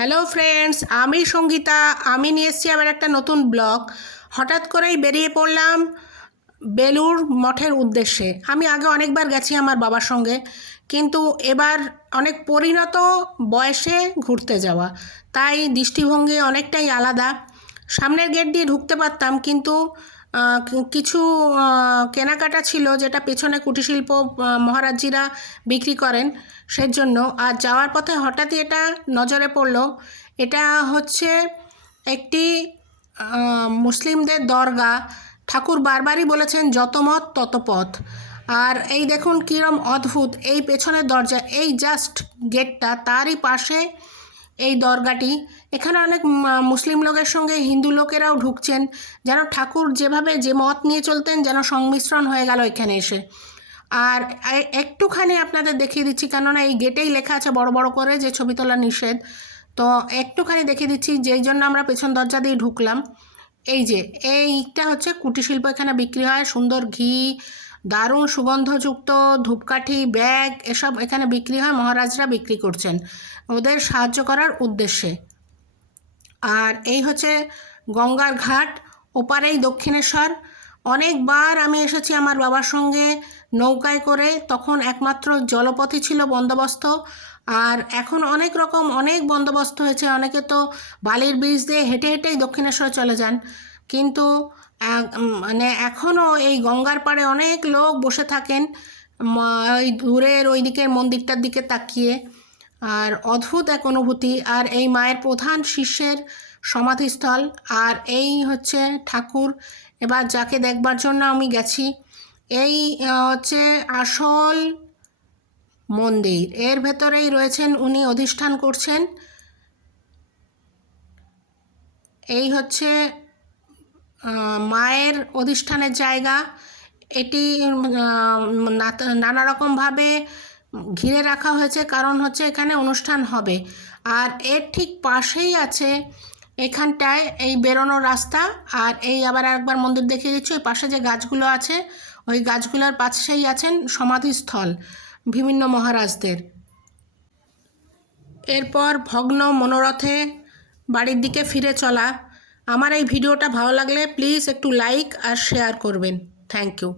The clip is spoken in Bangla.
হ্যালো ফ্রেন্ডস, আমি সঙ্গীতা। আমি নিয়ে এসেছি আবার একটা নতুন ব্লগ। হঠাৎ করেই বেরিয়ে পড়লাম বেলুড় মঠের উদ্দেশ্যে। আমি আগে অনেকবার গেছি আমার বাবার সঙ্গে, কিন্তু এবার অনেক পরিণত বয়সে ঘুরতে যাওয়া, তাই দৃষ্টিভঙ্গি অনেকটাই আলাদা। সামনের গেট দিয়ে ঢুকতে পারতাম, কিন্তু কিছু কেনাকাটা ছিল, যেটা পেছনে কুটিরশিল্প মহারাজজিরা বিক্রি করেন, সেজন্য। আর যাওয়ার পথে হঠাৎই এটা নজরে পড়লো। এটা হচ্ছে একটি মুসলিমদের দরগা। ঠাকুর বারবারই বলেছেন যত মত তত পথ। আর এই দেখুন কীরম অদ্ভুত, এই পেছনের দরজা, এই জাস্ট গেটটা, তারই পাশে এই দরগাটি। এখানে অনেক মুসলিম লোকের সঙ্গে হিন্দু লোকেরাও ঢুকছেন, যেন ঠাকুর যেভাবে যে মত নিয়ে চলতেন যেন সংমিশ্রণ হয়ে গেল এখানে এসে। আর একটুখানি আপনাদের দেখিয়ে দিচ্ছি, কেননা এই গেটেই লেখা আছে বড় বড় করে যে ছবি তোলা নিষেধ। তো একটুখানি দেখিয়ে দিচ্ছি, যেই জন্য আমরা পেছন দরজা দিয়ে ঢুকলাম। এই যে এইটা হচ্ছে কুটিরশিল্প, এখানে বিক্রি হয় সুন্দর ঘি, দারুণ সুগন্ধযুক্ত ধূপকাঠি, ব্যাগ, এসব এখানে বিক্রি হয়। মহারাজরা বিক্রি করছেন ওদের সাহায্য করার উদ্দেশ্যে। আর এই হচ্ছে গঙ্গার ঘাট, ওপারেই দক্ষিণেশ্বর। অনেকবার আমি এসেছি আমার বাবার সঙ্গে নৌকায় করে, তখন একমাত্র জলপথই ছিল বন্দোবস্ত। আর এখন অনেক রকম অনেক বন্দোবস্ত হয়েছে, অনেকে তো বালির ব্রিজ দিয়ে হেঁটে হেঁটেই দক্ষিণেশ্বর চলে যান। কিন্তু মানে এখনও এই গঙ্গার পাড়ে অনেক লোক বসে থাকেন ওই দূরের ওই দিকের মন্দিরটার দিকে তাকিয়ে। আর অদ্ভুত এক অনুভূতি। আর এই মায়ের প্রধান শিষ্যের সমাধিস্থল। আর এই হচ্ছে ঠাকুর। এবার যাকে দেখবার জন্য আমি গেছি, এই হচ্ছে আসল মন্দির। এর ভেতরেই রয়েছেন উনি, অধিষ্ঠান করছেন। এই হচ্ছে মায়ের অধিষ্ঠানের জায়গা। এটি নানা রকমভাবে ঘিরে রাখা হয়েছে, কারণ হচ্ছে এখানে অনুষ্ঠান হবে। আর এর ঠিক পাশেই আছে এখানটায় এই বেরোনোর রাস্তা। আর এই আবার একবার মন্দির দেখিয়ে দিচ্ছি, ওই পাশে যে গাছগুলো আছে ওই গাছগুলোর পাশেই আছেন সমাধিস্থল বিভিন্ন মহারাজদের। এরপর ভগ্ন মনোরথে বাড়ির দিকে ফিরে চলা। আমার এই ভিডিওটা ভালো লাগলে প্লিজ একটু লাইক আর শেয়ার করবেন। Thank you.